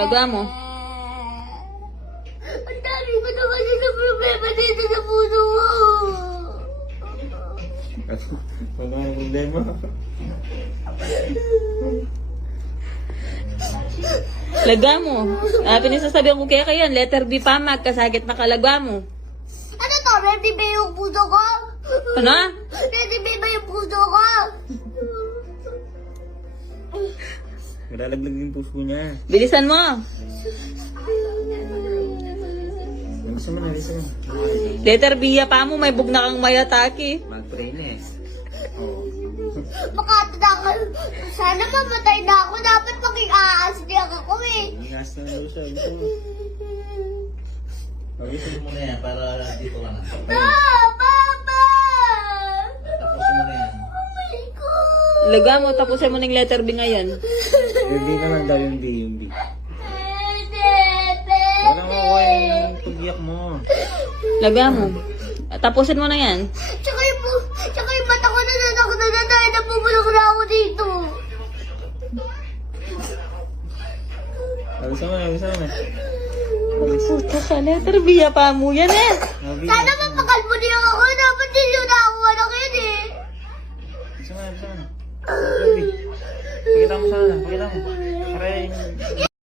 Laga mo. Ang dami ko naman na problema dito sa puso mo. Ano ang problema? Laga mo. Pinasasabihan ko kaya yan. Letter B pa, magkasakit na kalaga mo. Ano to? Ready ba yung puso ko? Ano? Ready ba yung puso ko? Malalaglag yung puso niya. Bilisan mo. Gusto mo na, gusto mo. Letter B pa mo, may bugna kang mayataki. Mag-pray na eh. Oo. Makatadakal. Sana mamatay na ako. Dapat maging aasdiyak ako eh. Gas na daw siya. Gusto mo. Tapusin mo na yan para dito ka na. Papa! Tapusin mo na yan. Oh my God! Laga mo, tapusin mo ng letter B ngayon. Yung B naman daw, yung B, yung B. Bebe! Wala mo ko yung pagbiyak mo. Laga mo. Tapusin mo na yan. Tsaka yung mata ko na dahil napupulog na ako dito. Gusto mo na, gusto mo na. Puta ka, letter B pa mo yan eh. Sana mapakalmo niya ako. Dapat din yun ako anak yun eh. Gusto mo na, gusto mo na. Pakita mo sana, pakita mo.